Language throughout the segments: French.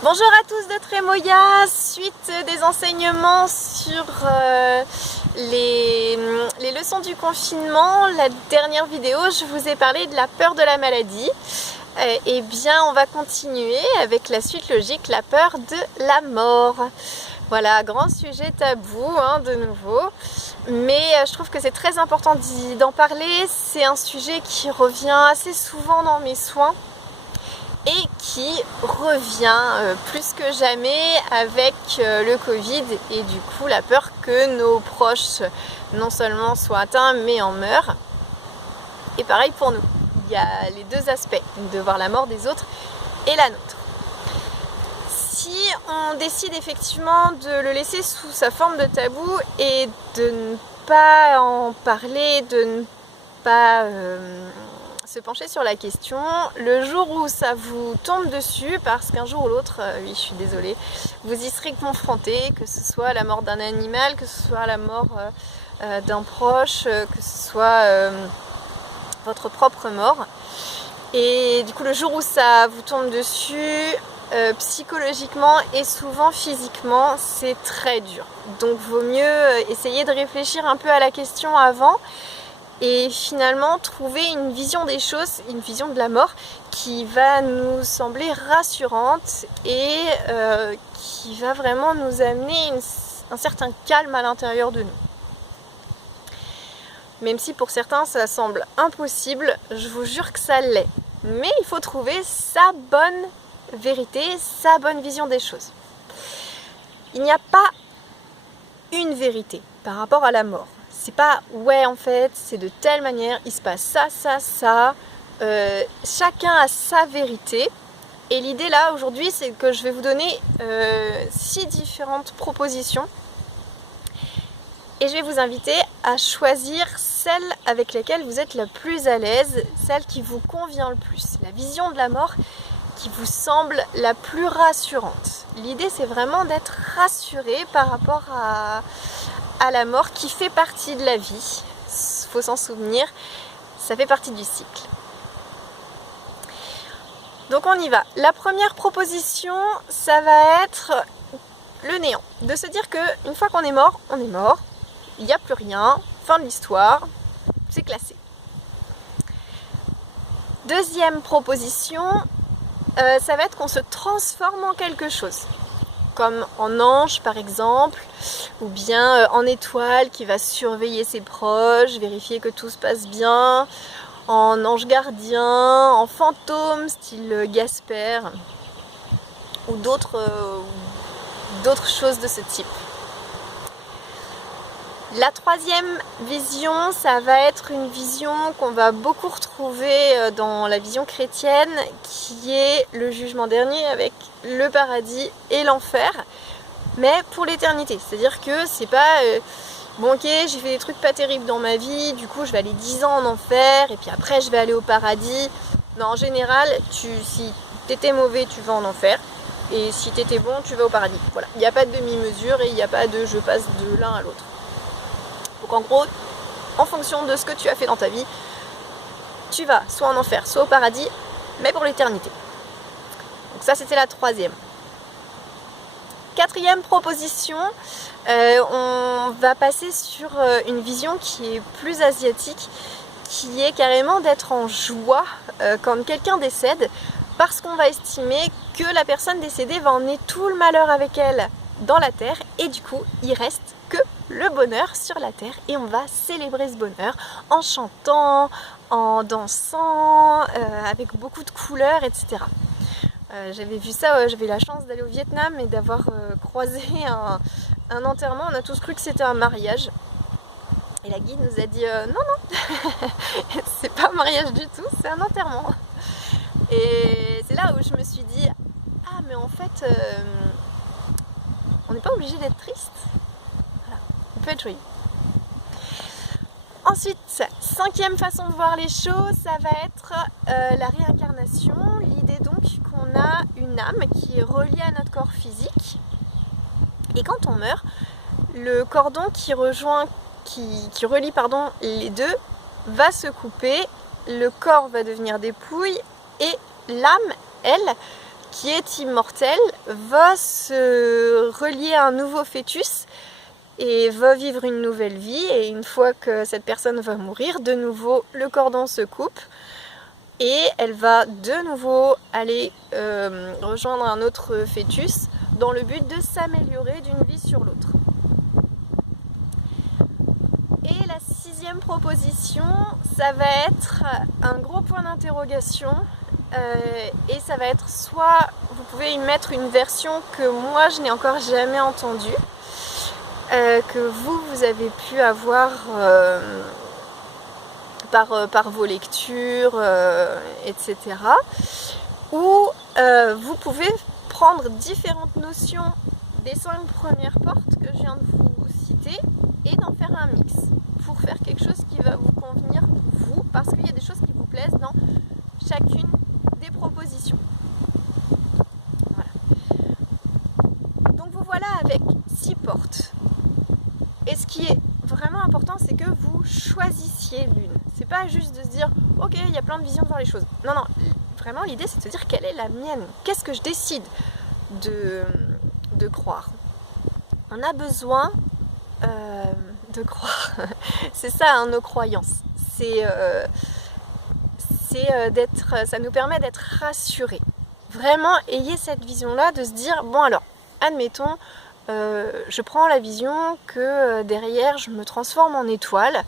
Bonjour à tous de Trémoya, suite des enseignements sur les leçons du confinement, la dernière vidéo je vous ai parlé de la peur de la maladie. Eh bien on va continuer avec la suite logique, la peur de la mort. Voilà, grand sujet tabou de nouveau, mais je trouve que c'est très important d'en parler. C'est un sujet qui revient assez souvent dans mes soins et qui revient plus que jamais avec le Covid et du coup la peur que nos proches non seulement soient atteints mais en meurent. Et pareil pour nous, il y a les deux aspects, de voir la mort des autres et la nôtre. Si on décide effectivement de le laisser sous sa forme de tabou et de ne pas en parler, de ne pas se pencher sur la question, le jour où ça vous tombe dessus, parce qu'un jour ou l'autre, oui je suis désolée, vous y serez confronté, que ce soit la mort d'un animal, que ce soit la mort d'un proche, que ce soit votre propre mort. Et du coup le jour où ça vous tombe dessus, psychologiquement et souvent physiquement, c'est très dur. Donc vaut mieux essayer de réfléchir un peu à la question avant et finalement trouver une vision des choses, une vision de la mort qui va nous sembler rassurante et qui va vraiment nous amener un certain calme à l'intérieur de nous. Même si pour certains ça semble impossible, je vous jure que ça l'est. Mais il faut trouver sa bonne vérité, sa bonne vision des choses. Il n'y a pas une vérité par rapport à la mort. C'est pas ouais en fait c'est de telle manière, il se passe ça. Chacun a sa vérité. Et l'idée là aujourd'hui c'est que je vais vous donner 6 différentes propositions. Et je vais vous inviter à choisir celle avec laquelle vous êtes la plus à l'aise, celle qui vous convient le plus, la vision de la mort qui vous semble la plus rassurante. L'idée c'est vraiment d'être rassuré par rapport à la mort qui fait partie de la vie. Il faut s'en souvenir, ça fait partie du cycle. Donc on y va. La première proposition, ça va être le néant. De se dire qu'une fois qu'on est mort, on est mort. Il n'y a plus rien, fin de l'histoire, c'est classé. Deuxième proposition, ça va être qu'on se transforme en quelque chose. Comme en ange par exemple, ou bien en étoile qui va surveiller ses proches, vérifier que tout se passe bien, en ange gardien, en fantôme style Gasper, ou d'autres choses de ce type. La troisième vision, ça va être une vision qu'on va beaucoup retrouver dans la vision chrétienne, qui est le jugement dernier avec le paradis et l'enfer, mais pour l'éternité. C'est-à-dire que c'est pas bon ok, j'ai fait des trucs pas terribles dans ma vie, du coup je vais aller 10 ans en enfer et puis après je vais aller au paradis. Non, en général, si t'étais mauvais, tu vas en enfer. Et si t'étais bon, tu vas au paradis. Voilà, il n'y a pas de demi-mesure et il n'y a pas de je passe de l'un à l'autre. Donc en gros, en fonction de ce que tu as fait dans ta vie, tu vas soit en enfer, soit au paradis, mais pour l'éternité. Donc ça, c'était la troisième. Quatrième proposition, on va passer sur une vision qui est plus asiatique, qui est carrément d'être en joie quand quelqu'un décède, parce qu'on va estimer que la personne décédée va emmener tout le malheur avec elle dans la terre, et du coup, il reste que le bonheur sur la terre et on va célébrer ce bonheur en chantant, en dansant, avec beaucoup de couleurs, etc. J'avais vu ça, j'avais la chance d'aller au Vietnam et d'avoir croisé un enterrement. On a tous cru que c'était un mariage et la guide nous a dit non, c'est pas un mariage du tout, c'est un enterrement. Et c'est là où je me suis dit ah mais en fait on n'est pas obligé d'être triste. On peut être joyeux. Ensuite, cinquième façon de voir les choses, ça va être la réincarnation. L'idée donc qu'on a une âme qui est reliée à notre corps physique. Et quand on meurt, le cordon qui relie les deux va se couper, le corps va devenir dépouille et l'âme, elle, qui est immortel, va se relier à un nouveau fœtus et va vivre une nouvelle vie. Et une fois que cette personne va mourir, de nouveau le cordon se coupe et elle va de nouveau aller rejoindre un autre fœtus dans le but de s'améliorer d'une vie sur l'autre. Et la 6e proposition, ça va être un gros point d'interrogation et ça va être soit vous pouvez y mettre une version que moi je n'ai encore jamais entendue, que vous avez pu avoir par vos lectures, etc. Ou vous pouvez prendre différentes notions des 5 premières portes que je viens de vous citer et d'en faire un mix pour faire quelque chose qui va vous convenir vous, parce qu'il y a des choses qui vous plaisent dans chacune des propositions. Voilà. Donc vous voilà avec 6 portes. Et ce qui est vraiment important, c'est que vous choisissiez l'une. C'est pas juste de se dire ok, il y a plein de visions de voir les choses. Non, non, vraiment l'idée c'est de se dire quelle est la mienne, qu'est-ce que je décide de croire. On a besoin de croire. C'est ça, hein, nos croyances. Ça nous permet d'être rassurés. Vraiment, ayez cette vision-là de se dire, bon alors, admettons, je prends la vision que derrière, je me transforme en étoile.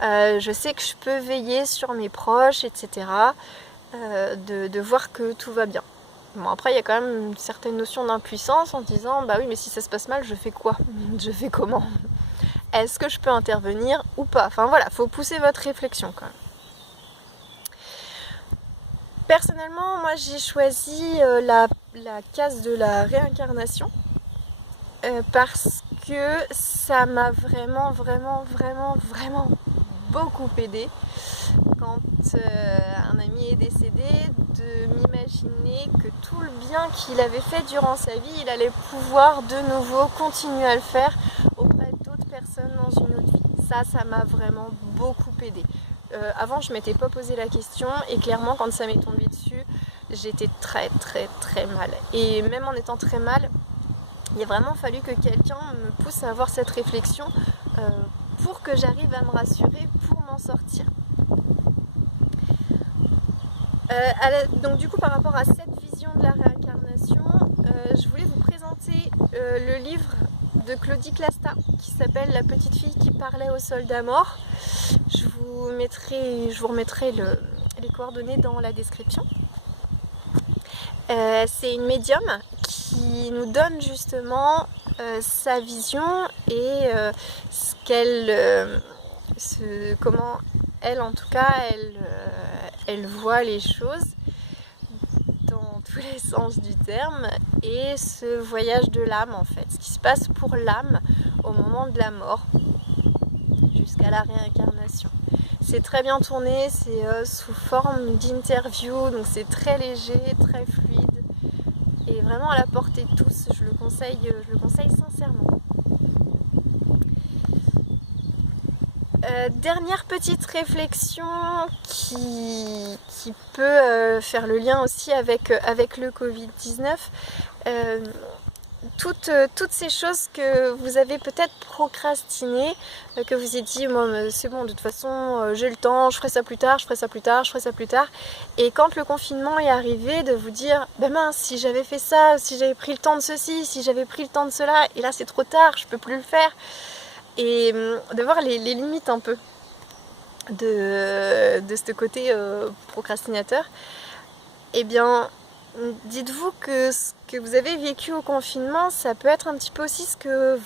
Je sais que je peux veiller sur mes proches, etc. De voir que tout va bien. Bon, après, il y a quand même une certaine notion d'impuissance en disant, bah oui, mais si ça se passe mal, je fais quoi? Je fais comment? Est-ce que je peux intervenir ou pas? Enfin voilà, il faut pousser votre réflexion quand même. Personnellement, moi j'ai choisi la case de la réincarnation parce que ça m'a vraiment beaucoup aidé quand un ami est décédé, de m'imaginer que tout le bien qu'il avait fait durant sa vie, il allait pouvoir de nouveau continuer à le faire auprès d'autres personnes dans une autre vie. Ça m'a vraiment beaucoup aidé. Avant, je m'étais pas posé la question et clairement, quand ça m'est tombé dessus, j'étais très mal. Et même en étant très mal, il a vraiment fallu que quelqu'un me pousse à avoir cette réflexion pour que j'arrive à me rassurer, pour m'en sortir. Donc du coup, par rapport à cette vision de la réincarnation, je voulais vous présenter le livre de Claudie Clasta qui s'appelle La petite fille qui parlait aux soldats morts. Je vous remettrai les coordonnées dans la description. C'est une médium qui nous donne justement sa vision et comment elle, en tout cas, elle voit les choses dans tous les sens du terme, et ce voyage de l'âme, en fait, ce qui se passe pour l'âme au moment de la mort jusqu'à la réincarnation. C'est très bien tourné, c'est sous forme d'interview, donc c'est très léger, très fluide et vraiment à la portée de tous. Je le conseille sincèrement. Dernière petite réflexion qui peut faire le lien aussi avec le Covid-19. Toutes ces choses que vous avez peut-être procrastinées, que vous avez dit, moi c'est bon, de toute façon j'ai le temps, je ferai ça plus tard, et quand le confinement est arrivé, de vous dire, ben mince, si j'avais fait ça, si j'avais pris le temps de ceci, si j'avais pris le temps de cela, et là c'est trop tard, je peux plus le faire, et de voir les limites un peu de ce côté procrastinateur. Eh bien, dites-vous que ce que vous avez vécu au confinement, ça peut être un petit peu aussi ce que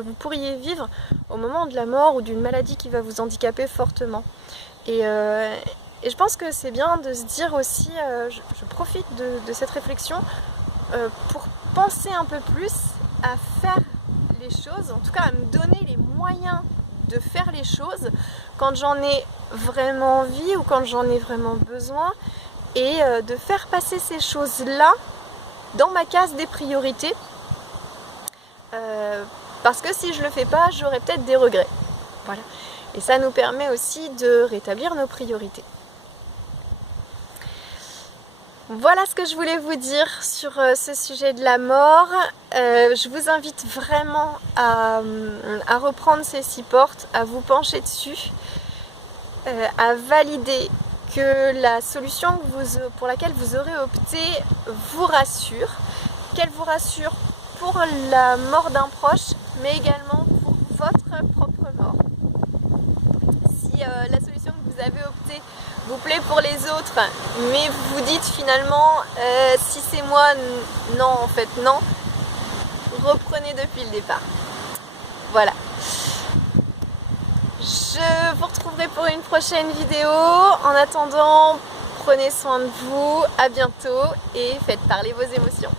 vous pourriez vivre au moment de la mort ou d'une maladie qui va vous handicaper fortement. Et je pense que c'est bien de se dire aussi, je profite de cette réflexion pour penser un peu plus à faire les choses, en tout cas à me donner les moyens de faire les choses quand j'en ai vraiment envie ou quand j'en ai vraiment besoin, et de faire passer ces choses-là dans ma case des priorités, parce que si je le fais pas, j'aurai peut-être des regrets. Voilà. Et ça nous permet aussi de rétablir nos priorités. Voilà ce que je voulais vous dire sur ce sujet de la mort. Je vous invite vraiment à reprendre ces 6 portes, à vous pencher dessus, à valider que la solution pour laquelle vous aurez opté vous rassure, qu'elle vous rassure pour la mort d'un proche, mais également pour votre propre mort. Si la solution que vous avez optée vous plaît pour les autres, mais vous vous dites finalement si c'est moi, non en fait non, reprenez depuis le départ. Voilà. Je vous retrouverai pour une prochaine vidéo. En attendant, prenez soin de vous, à bientôt et faites parler vos émotions.